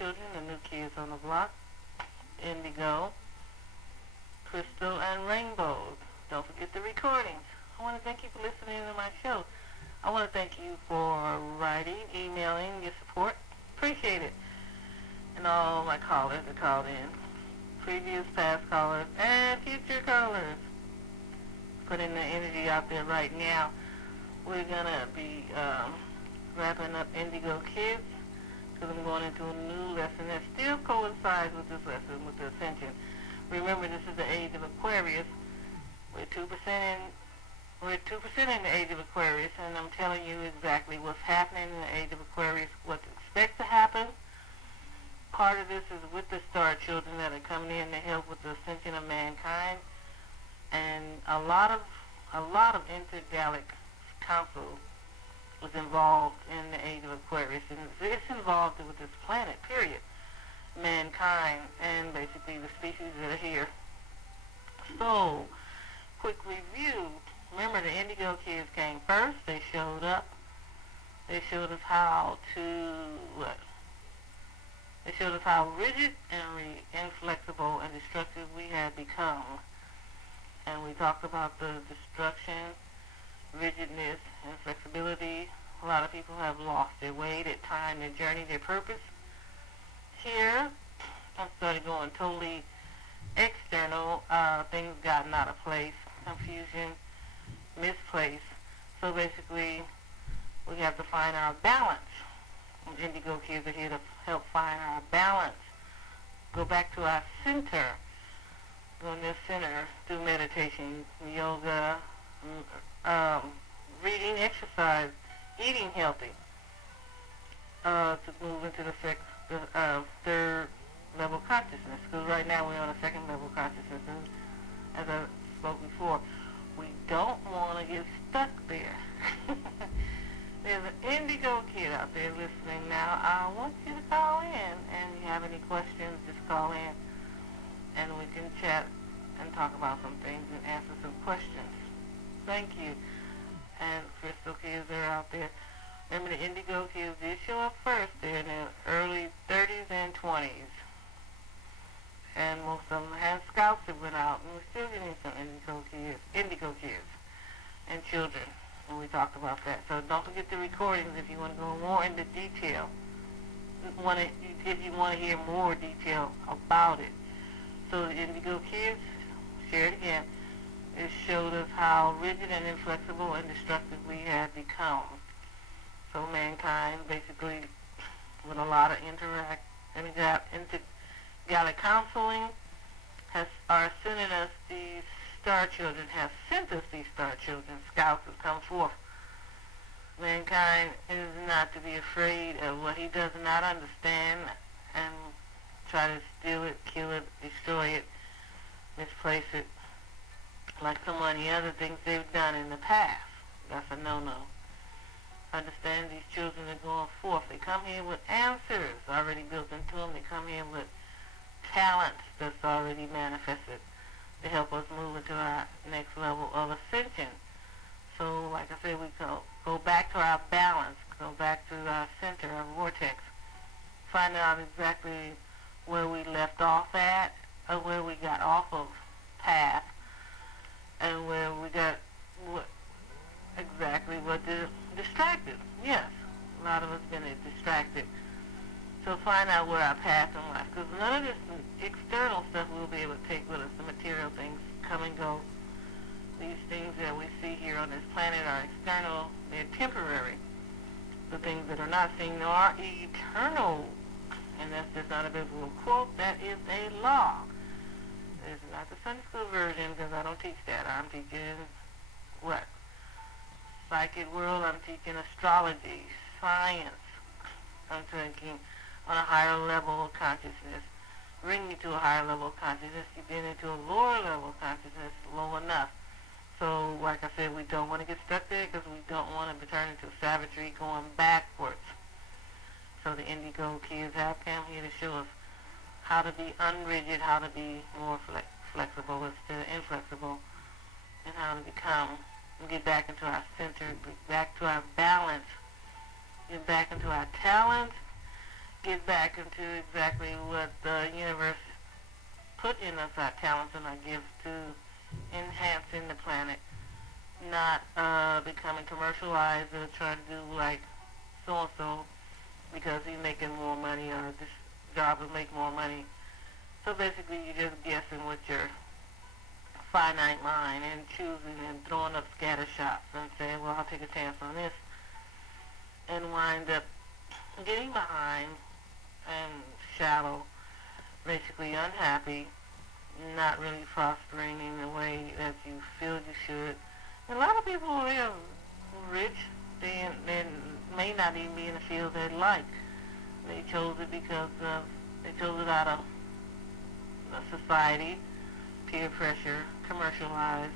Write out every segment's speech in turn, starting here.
children, the new kids on the block, Indigo, Crystal, and Rainbows. Don't forget the recordings. I want to thank you for listening to my show. I want to thank you for writing, emailing, your support. Appreciate it. And all my callers that called in. Previous, past callers, and future callers. Putting the energy out there right now. We're going to be wrapping up Indigo Kids because I'm going into a new lesson that still coincides with this lesson, with the Ascension. Remember, this is the age of Aquarius. We're 2% in the age of Aquarius, and I'm telling you exactly what's happening in the age of Aquarius, what to expect to happen. Part of this is with the star children that are coming in to help with the ascension of mankind, and a lot of intergalactic council was involved in the age of Aquarius, and it's involved with this planet, period, mankind, and basically the species that are here. So, quick review. Remember, the Indigo kids came first. They showed up. They showed us how They showed us how rigid and inflexible and destructive we had become. And we talked about the destruction, rigidness, and flexibility. A lot of people have lost their way, their time, their journey, their purpose. Here, I started going totally external. Things gotten out of place, confusion, misplaced. So basically, we have to find our balance. Indigo kids are here to help find our balance. Go back to our center. Go in this center through meditation, yoga, reading, exercise, eating healthy. To move into the third level consciousness. Because right now we're on a second level consciousness. And as I spoke before, we don't want to get stuck there. There's an Indigo kid out there listening now. I want you to call in, and if you have any questions, just call in, and we can chat and talk about some things and answer some questions. Thank you. And Crystal kids are out there. Remember, the Indigo kids did show up first. They're in their early 30s and 20s. And most of them had scouts that went out, and we're still getting some Indigo kids, and children. And we talked about that. So don't forget the recordings if you want to go more into detail. If you want to hear more detail about it. So the Indigo kids, share it again, it showed us how rigid and inflexible and destructive we had become. So mankind, basically, with a lot of intergalactic counseling, are sending us these star children, have sent us these star children. Scouts have come forth. Mankind is not to be afraid of what he does not understand and try to steal it, kill it, destroy it, misplace it, like so many other things they've done in the past. That's a no-no. Understand these children are going forth. They come here with answers already built into them. They come here with talents that's already manifested to help us move into our next level of ascension. So, like I said, we go back to our balance, go back to our center, our vortex, find out exactly where we left off at, or where we got off of path, and where we got what distracted. Yes, a lot of us been distracted. So find out where our path in life, because none of this external stuff we'll be able to take with us. The material things come and go. These things that we see here on this planet are external. They're temporary. The things that are not seen are eternal. And that's just not a biblical quote. That is a law. It's not the Sunday school version, because I don't teach that. I'm teaching what? Psychic world. I'm teaching astrology, science. I'm teaching on a higher level of consciousness, bring you to a higher level of consciousness. You've been into a lower level of consciousness low enough. So, like I said, we don't want to get stuck there because we don't want to turn into savagery going backwards. So the Indigo kids have come here to show us how to be unrigid, how to be more flexible instead of inflexible, and how to get back into our center, get back to our balance, get back into our talents, get back into exactly what the universe put in us, our talents and our gifts, to enhancing the planet, not becoming commercialized or trying to do like so-and-so because he's making more money or this job will make more money. So basically you're just guessing with your finite mind and choosing and throwing up scatter shots and saying, well, I'll take a chance on this, and wind up getting behind and shallow, basically unhappy, not really prospering in the way that you feel you should. And a lot of people, they're rich, they may not even be in the field they like. They chose it because they chose it out of society, peer pressure, commercialized.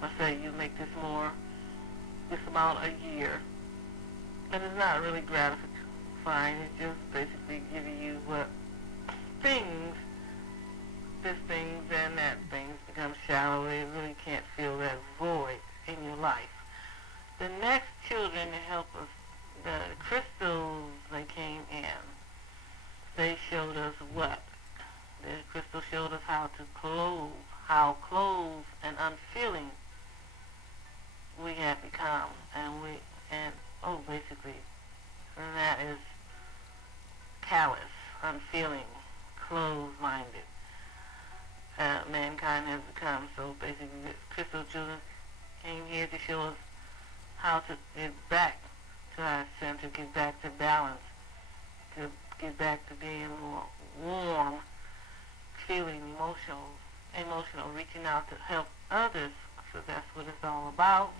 Let's say you make this amount a year, and it's not really gratifying. It's just basically giving you what things, this things and that things become shallow. They really can't fill that void in your life. The next children to help us, the crystals, they came in. They showed us what? The crystal showed us how closed and unfeeling we have become, basically, and that is callous, unfeeling, closed-minded. Mankind has become. So basically, the crystal children came here to show us how to get back to our center, get back to balance, to get back to being more warm, feeling emotional, reaching out to help others. So that's what it's all about.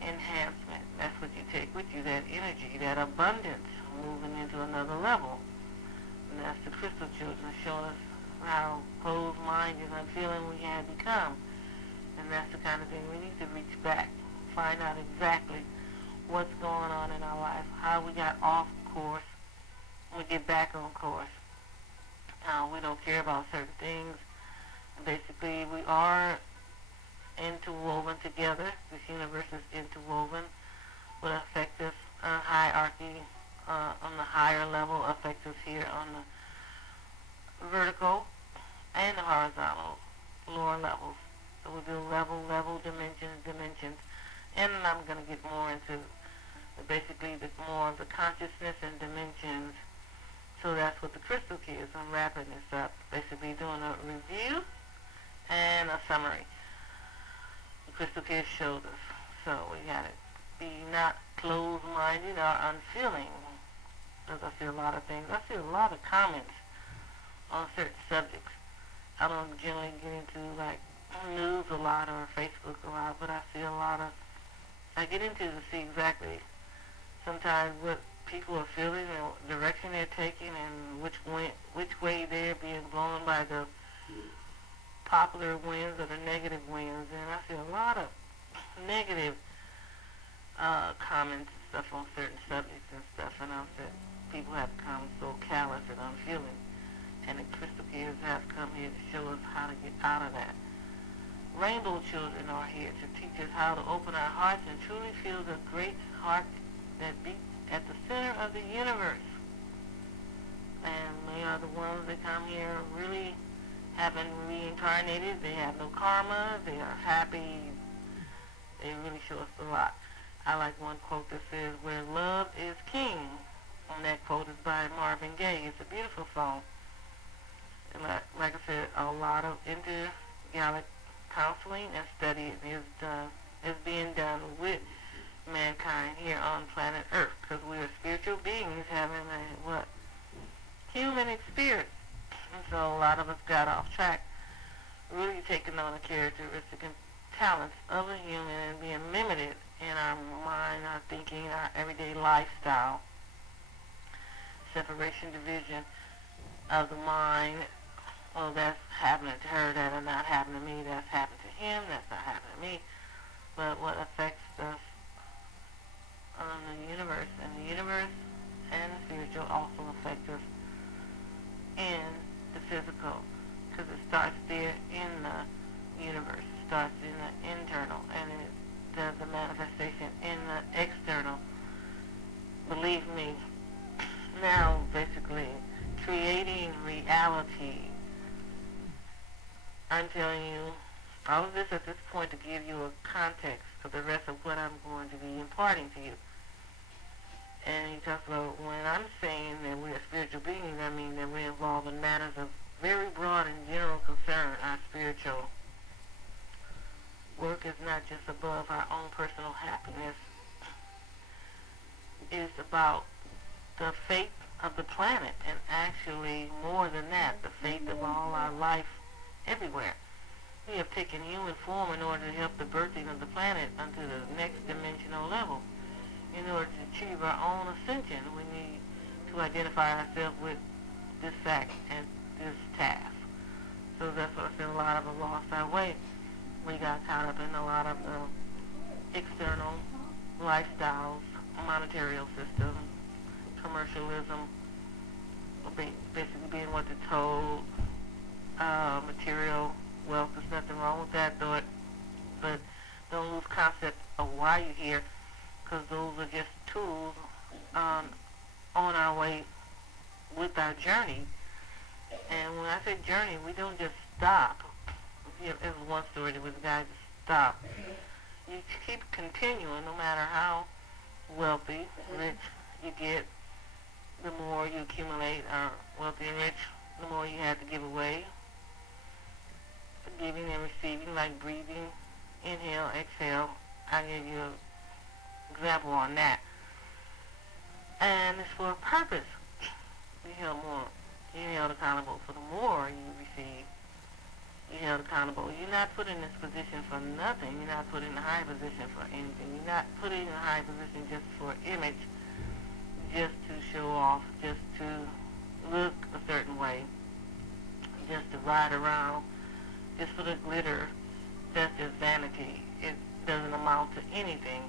Enhancement. That's what you take with you, that energy, that abundance, moving into another level. And that's the crystal children showing us how closed-minded and unfeeling we have become. And that's the kind of thing we need to reach back, find out exactly what's going on in our life, how we got off course, we get back on course. We don't care about certain things. Basically, we are interwoven together. This universe is interwoven. What affects us hierarchy on the higher level affects us here on the vertical and the horizontal lower levels. So we do level, dimensions. And I'm going to get more into basically more of the consciousness and dimensions. So that's what the crystal key is. I'm wrapping this up, basically doing a review and a summary. The crystal key showed us. So we got to be not closed-minded or unfeeling. Because I see a lot of things. I see a lot of comments on certain subjects. I don't generally get into like news a lot or Facebook a lot, but I see a lot of, I get into to see exactly sometimes what people are feeling and the direction they're taking and which way they're being blown by the popular winds or the negative winds. And I see a lot of negative comments and stuff on certain subjects and stuff, and I've said people have become so callous and unfeeling, and the crystal keys have come here to show us how to get out of that. Rainbow children are here to teach us how to open our hearts and truly feel the great heart that beats at the center of the universe. And they are the ones that come here really haven't reincarnated. They have no karma. They are happy. They really show us a lot. I like one quote that says, "Where love is king." And that quote is by Marvin Gaye. It's a beautiful song. And like I said, a lot of intergalactic counseling and study is being done with mankind here on planet Earth, because we are spiritual beings having a human experience. And so a lot of us got off track, really taking on the characteristic and talents of a human and being limited in our mind, our thinking, our everyday lifestyle. Separation, division of the mind. Well, that's happening to her, that'll not happen to me, that's happened to him, that's not happening to me. But what affects us on the universe, and the universe and the spiritual also affect us in the physical, because it starts there in the universe. It starts in the internal, and it does the manifestation in the external. Believe me. reality. I'm telling you all of this at this point to give you a context for the rest of what I'm going to be imparting to you. And he talks about, when I'm saying that we're spiritual beings, I mean that we're involved in matters of very broad and general concern. Our spiritual work is not just above our own personal happiness. It's about the fate of the planet, and actually more than that, the fate of all our life everywhere. We have taken human form in order to help the birthing of the planet onto the next dimensional level. In order to achieve our own ascension, we need to identify ourselves with this fact and this task. So that's what I said, a lot of us lost our way. We got caught up in a lot of external lifestyles, monetary system, commercialism, basically being what they're told, material wealth. There's nothing wrong with that, though. But don't lose concept of why you're here, because those are just tools on our way with our journey. And when I say journey, we don't just stop. There's one story that was a guy just stopped. You keep continuing, no matter how wealthy, rich you get. The more you accumulate, wealthy and rich, the more you have to give away. Giving and receiving, like breathing, inhale, exhale. I'll give you an example on that. And it's for a purpose. You're held accountable for the more you receive. You're held accountable. You're not put in this position for nothing. You're not put in a high position for anything. You're not put in a high position just for image, just to show off, just to look a certain way, just to ride around, just for the glitter. That's just vanity. It doesn't amount to anything.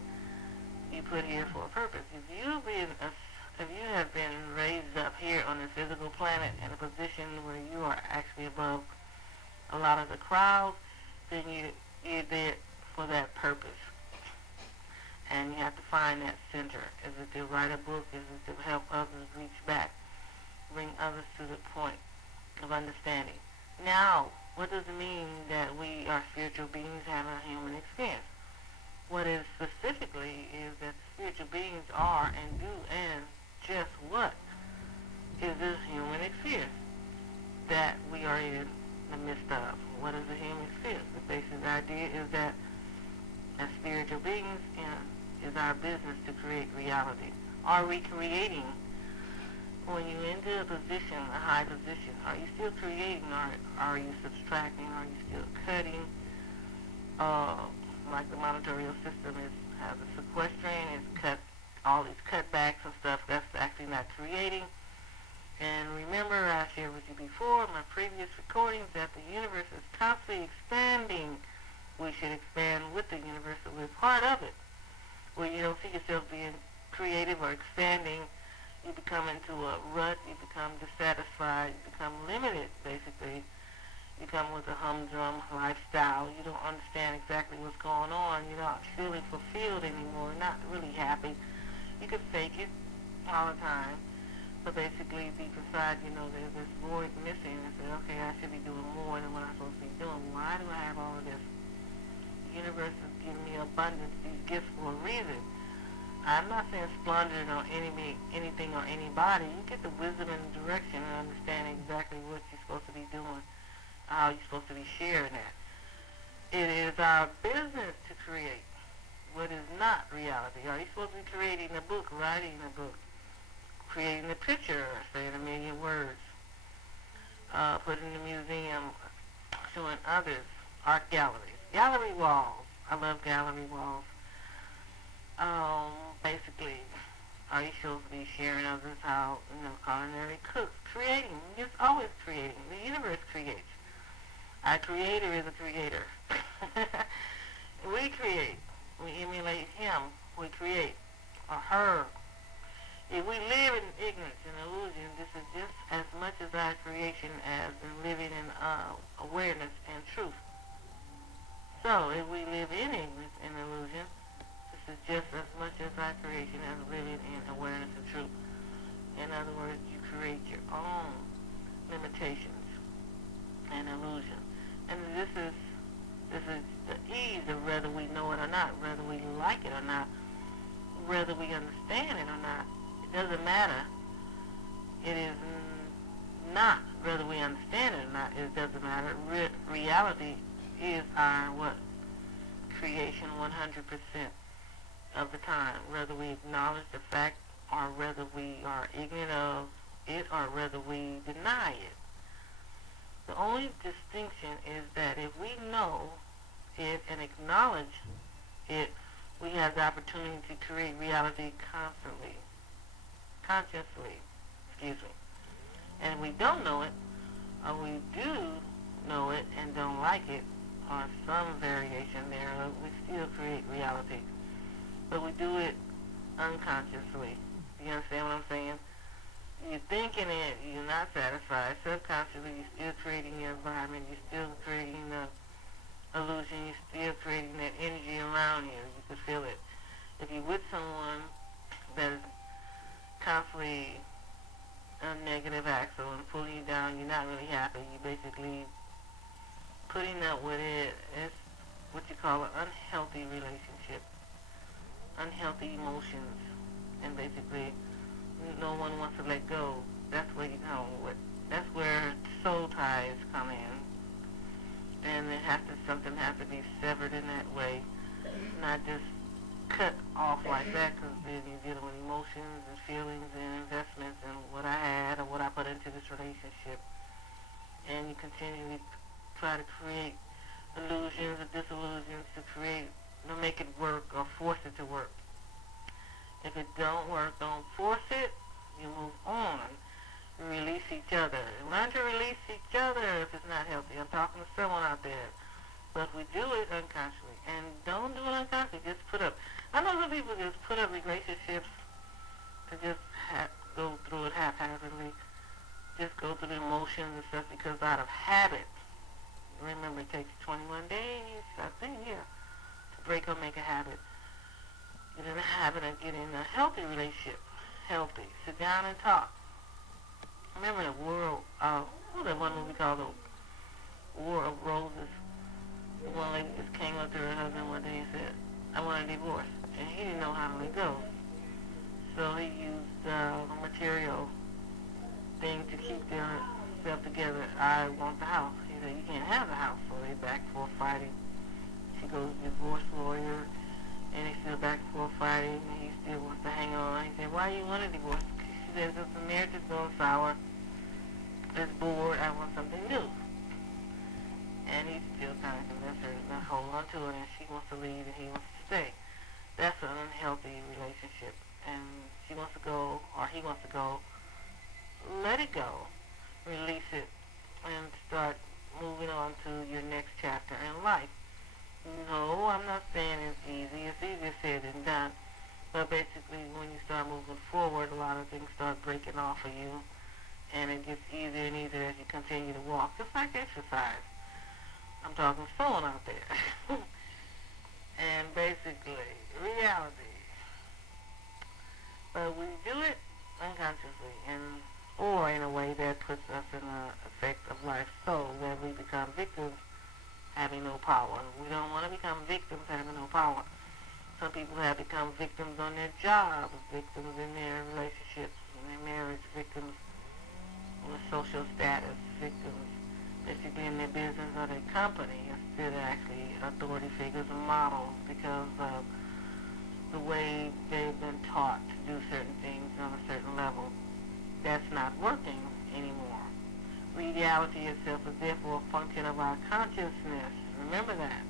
You put here for a purpose. If you have been raised up here on this physical planet in a position where you are actually above a lot of the crowd, then you're there for that purpose. And you have to find that center. Is it to write a book? Is it to help others reach back? Bring others to the point of understanding. Now, what does it mean that we are spiritual beings having a human experience? What is specifically is that spiritual beings are and do and just what is this human experience that we are in the midst of. What is the human experience? The basic idea is that as spiritual beings, is our business to create reality. Are we creating? When you enter a position, a high position, are you still creating, or are you subtracting? Are you still cutting? Like the monetary system has a sequestering, it's cut all these cutbacks and stuff. That's actually not creating. And remember, I shared with you before in my previous recordings that the universe is constantly expanding. We should expand with the universe, so we're part of it. Where you don't see yourself being creative or expanding, you become into a rut, you become dissatisfied, you become limited, basically. You come with a humdrum lifestyle. You don't understand exactly what's going on. You're not feeling fulfilled anymore, not really happy. You can fake it all the time, but basically deep inside, there's this void missing. And say, okay, I should be doing more than what I'm supposed to be doing. Why do I have all of this? The universe is giving me abundance, these gifts for a reason. I'm not saying splundering on anything or anybody. You get the wisdom and direction and understanding exactly what you're supposed to be doing, how you're supposed to be sharing that. It is our business to create what is not reality. Are you supposed to be creating a book, writing a book, creating a picture, saying 1,000,000 words, putting in a museum, showing others, art galleries, gallery walls. I love gallery walls. Basically, are you supposed to be sharing others how, culinary cooks, creating? You're always creating. The universe creates. Our creator is a creator. We create. We emulate him. We create. Or her. If we live in ignorance and illusion, this is just as much as our creation as in living in awareness and truth. So, if we live in ignorance and illusion, this is just as much as our creation as living in awareness and truth. In other words, you create your own limitations. doesn't matter. It is not whether we understand it or not. It doesn't matter. Reality is our what? Creation 100% of the time. Whether we acknowledge the fact or whether we are ignorant of it or whether we deny it. The only distinction is that if we know it and acknowledge it, we have the opportunity to create reality consciously, and if we don't know it, or we do know it and don't like it, or some variation thereof, we still create reality. But we do it unconsciously. You understand what I'm saying? You're thinking it, you're not satisfied. Subconsciously, you're still creating your environment. You're still creating the illusion. You're still creating that energy around you. You can feel it. If you're with someone that is constantly a negative axle and pulling you down, you're not really happy. You're basically putting up with it. It's what you call an unhealthy relationship, unhealthy emotions, and basically no one wants to let go. That's where that's where soul ties come in, and something has to be severed in that way, not just cut off like that, because then you're dealing with emotions and feelings and investments and what I had or what I put into this relationship, and you continually try to create illusions or disillusions to make it work or force it to work. If it don't work, don't force it. You move on. Release each other. Learn to release each other if it's not healthy. I'm talking to someone out there. But we do it unconsciously. And don't do it unconsciously. Just put up. I know some people just put up relationships to just go through it haphazardly. Just go through the emotions and stuff because out of habit. Remember, it takes 21 days, I think, to break or make a habit. Get in a habit of getting a healthy relationship. Healthy. Sit down and talk. Remember the that one movie called The War of Roses? The one lady just came up to her husband one day and said, I want a divorce. And he didn't know how to let go. So he used material thing to keep themselves together. I want the house. He said, you can't have the house. So they back and forth fighting. She goes to the divorce lawyer. And they still back and forth fighting, and he still wants to hang on. He said, why do you want a divorce? She says, if the marriage is going sour, it's bored, I want something new. And he's still kind of convinced her to hold on to it, and she wants to leave, and he wants to stay. That's an unhealthy relationship. And she wants to go, or he wants to go, let it go, release it, and start moving on to your next chapter in life. No, I'm not saying it's easy. It's easier said than done. But basically, when you start moving forward, a lot of things start breaking off of you. And it gets easier and easier as you continue to walk. Just like exercise. I'm talking to someone out there. And basically, reality. But we do it unconsciously. Or in a way that puts us in an effect of life so that we become victims having no power. We don't want to become victims having no power. Some people have become victims on their jobs, victims in their relationships, in their marriage, victims with social status, victims basically in their business or their company instead of actually authority figures and models because of the way they've been taught to do certain things on a certain level. That's not working anymore. Reality itself is therefore a function of our consciousness. Remember that.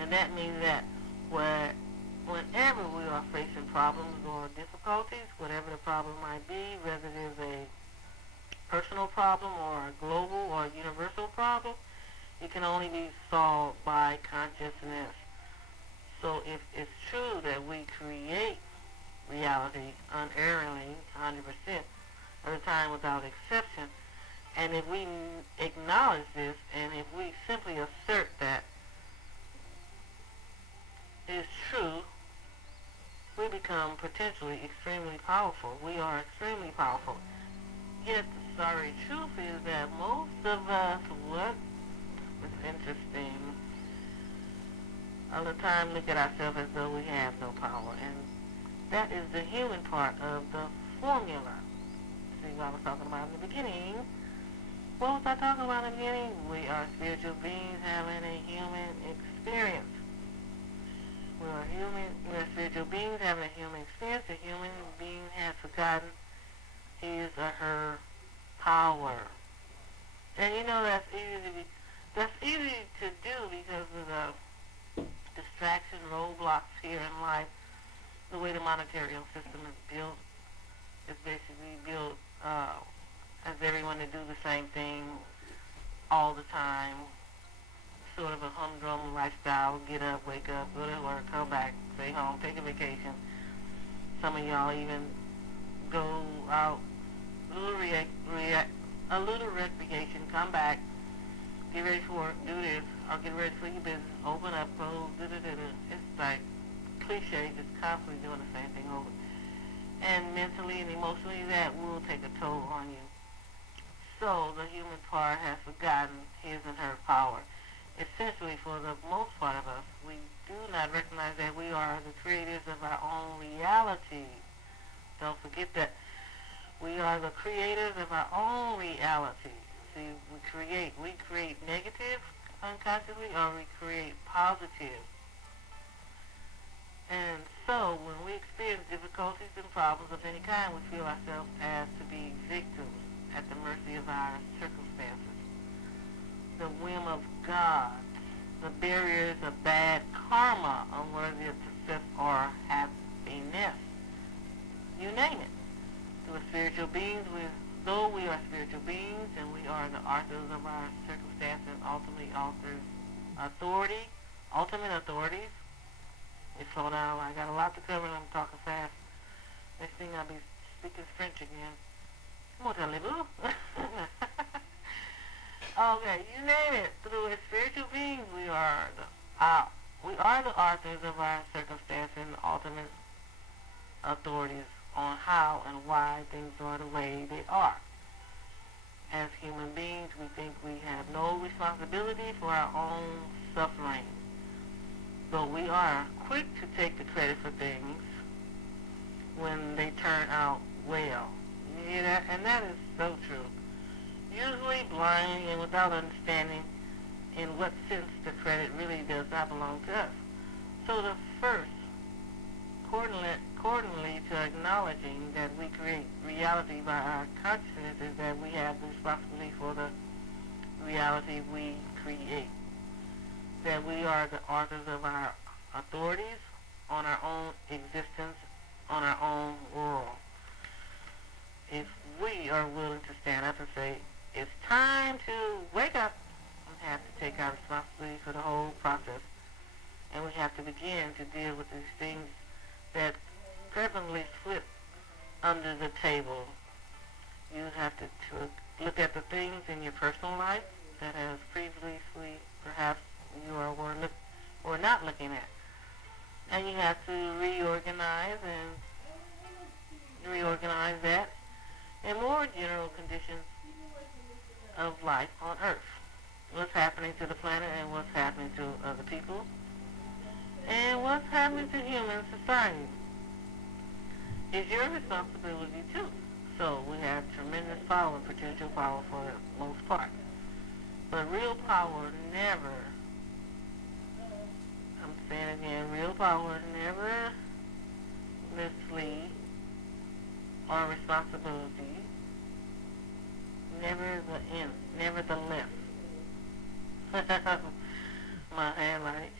And that means that whenever we are facing problems or difficulties, whatever the problem might be, whether it is a personal problem or a global or universal problem, it can only be solved by consciousness. So if it's true that we create reality unerringly, 100% of the time without exception, and if we acknowledge this, and if we simply assert that it's true, we become potentially extremely powerful. We are extremely powerful. Yet the sorry truth is that most of us, what is interesting, all the time look at ourselves as though we have no power. And that is the human part of the formula. I was talking about in the beginning. What was I talking about in the beginning? We are spiritual beings having a human experience. We are spiritual beings having a human experience. A human being has forgotten his or her power. And you know that's easy to do because of the distraction roadblocks here in life. The way the monetary system is built is basically built as everyone to do the same thing all the time. Sort of a humdrum lifestyle. Get up, wake up, go to work, come back, stay home, take a vacation. Some of y'all even go out, a little recreation, come back, get ready for work, do this, or get ready for your business, open up, close, da-da-da-da. It's like cliche, just constantly doing the same thing over. And mentally and emotionally, that will take a toll on you. So the human part has forgotten his and her power. Essentially, for the most part of us, we do not recognize that we are the creators of our own reality. Don't forget that. We are the creators of our own reality. See, we create negative unconsciously, or we create positive. And so, when we experience difficulties and problems of any kind, we feel ourselves as to be victims at the mercy of our circumstances. The whim of God, the barriers of bad karma, unworthy of success or happiness. You name it. Though we are spiritual beings and we are the authors of our circumstances and ultimate authorities. Let me slow down. I got a lot to cover and I'm talking fast. Next thing I'll be speaking French again. Comment allez-vous? Okay, you name it. Through as spiritual beings, we are the authors of our circumstance and ultimate authorities on how and why things are the way they are. As human beings, we think we have no responsibility for our own suffering, but we are quick to take the credit for things when they turn out well. You hear that? And that is so true. Usually blind and without understanding in what sense the credit really does not belong to us. So the first, accordingly to acknowledging that we create reality by our consciousness, is that we have the responsibility for the reality we create. That we are the authors of our authorities on our own existence, on our own world. If we are willing to stand up and say, it's time to wake up, we have to take our responsibility for the whole process. And we have to begin to deal with these things that prevalently slip under the table. You have to look at the things in your personal life that has previously perhaps you were not looking at. And you have to reorganize that in more general conditions of life on Earth. What's happening to the planet and what's happening to other people and what's happening to human society is your responsibility too. So we have tremendous power, potential power for the most part. But real power never, I'm saying again, real power never misleads or responsibility. Nevertheless, my handwriting,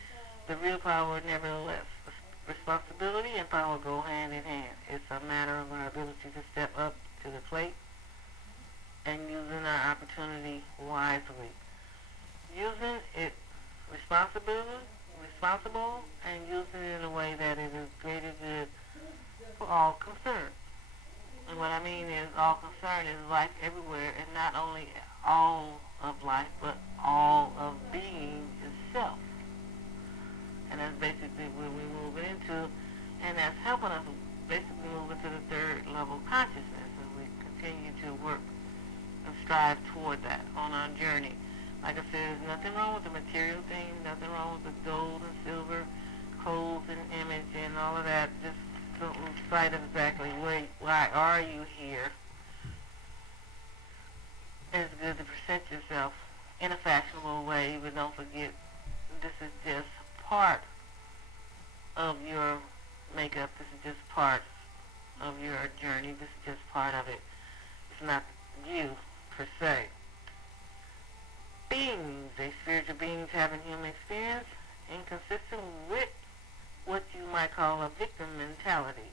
the real power, nevertheless, responsibility and power go hand in hand. It's a matter of our ability to step up to the plate and using our opportunity wisely. Using it responsible and using it in a way that it is greater good for all concerned. And what I mean is all concerned is life everywhere, and not only all of life, but all of being itself. And that's basically what we're moving into, and that's helping us basically move into the third level consciousness as we continue to work and strive toward that on our journey. Like I said, there's nothing wrong with the material things, nothing wrong with the gold and silver, clothes and image and all of that. Just don't lose sight of exactly why are you here. it's good to present yourself in a fashionable way, but don't forget this is just part of your makeup. This is just part of your journey. This is just part of it. It's not you per se. Beings, a spiritual beings having human experience, inconsistent with what you might call a victim mentality.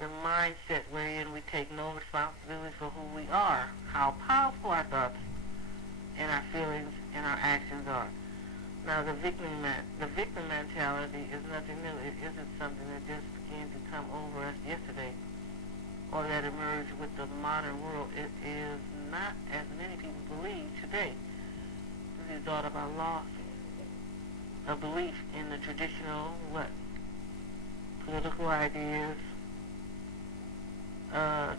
The mindset wherein we take no responsibility for who we are, how powerful our thoughts and our feelings and our actions are. Now, the victim mentality is nothing new. It isn't something that just began to come over us yesterday or that emerged with the modern world. It is not, as many people believe today. This is thought about loss, a belief in the traditional, political ideas,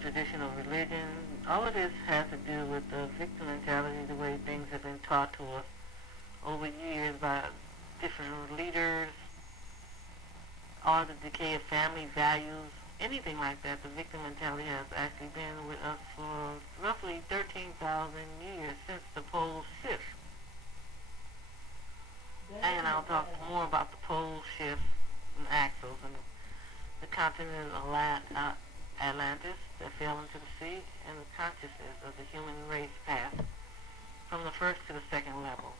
traditional religion. All of this has to do with the victim mentality, the way things have been taught to us over years by different leaders, all the decay of family values, anything like that. The victim mentality has actually been with us for roughly 13,000 years since the pole shift. And I'll talk more about the pole shift and axles and the continent of Atlantis that fell into the sea and the consciousness of the human race path from the first to the second level.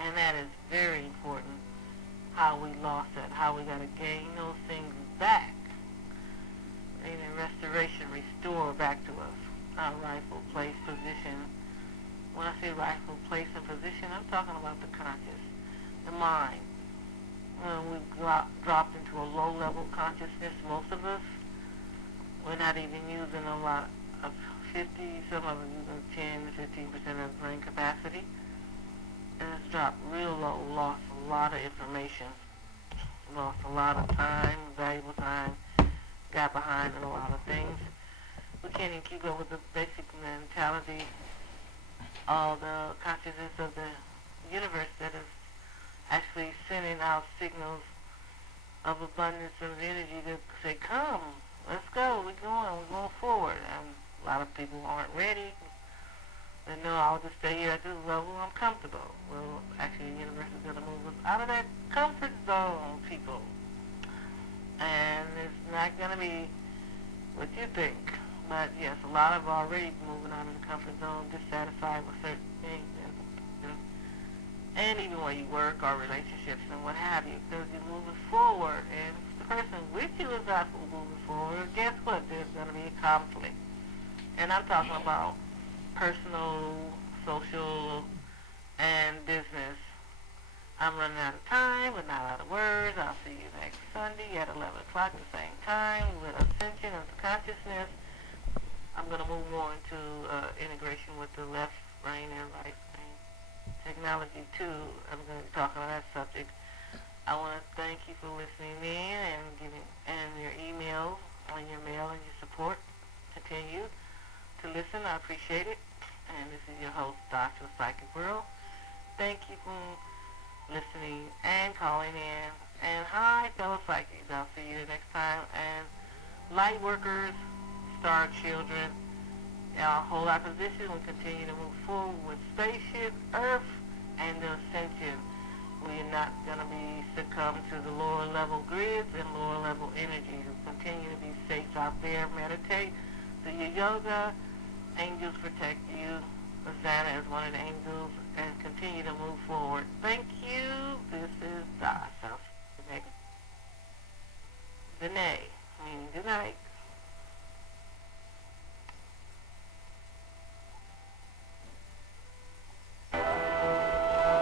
And that is very important, how we lost that, how we got to gain those things back. Meaning restoration, restore back to us our rightful place, position. When I say rightful place and position, I'm talking about the conscious, the mind. When we've dropped into a low-level consciousness, most of us, we're not even using a lot of 50, some of us using 10 to 15% of brain capacity. And it's dropped real low, lost a lot of information, lost a lot of time, valuable time, got behind in a lot of things. We can't even keep up with the basic mentality, all the consciousness of the universe that is actually sending out signals of abundance of energy to say, come, let's go, we're going forward. And a lot of people aren't ready. They know I'll just stay here at this level, I'm comfortable. Well, actually the universe is going to move us out of that comfort zone, people. And it's not going to be what you think. But yes, a lot of already moving out of the comfort zone, dissatisfied with certain things. And even when you work or relationships and what have you, because you're moving forward. And if the person with you is not moving forward, guess what? There's going to be a conflict. And I'm talking about personal, social, and business. I'm running out of time, but not out of words. I'll see you next Sunday at 11 o'clock at the same time with Ascension of Consciousness. I'm going to move more into integration with the left brain and right brain technology too. I'm going to be talking on that subject. I want to thank you for listening in and giving your emails and your mail and your support. Continue to listen. I appreciate it. And this is your host, Dr. Psychic World. Thank you for listening and calling in. And hi, fellow psychics. I'll see you next time. And light workers, star children, hold our position. We continue to move forward with spaceship, Earth, and the ascension. We're not going to be succumb to the lower level grids and lower level energies. We'll continue to be safe out there. Meditate, do your yoga. Angels protect you. Hosanna is one of the angels, and continue to move forward. Thank you. This is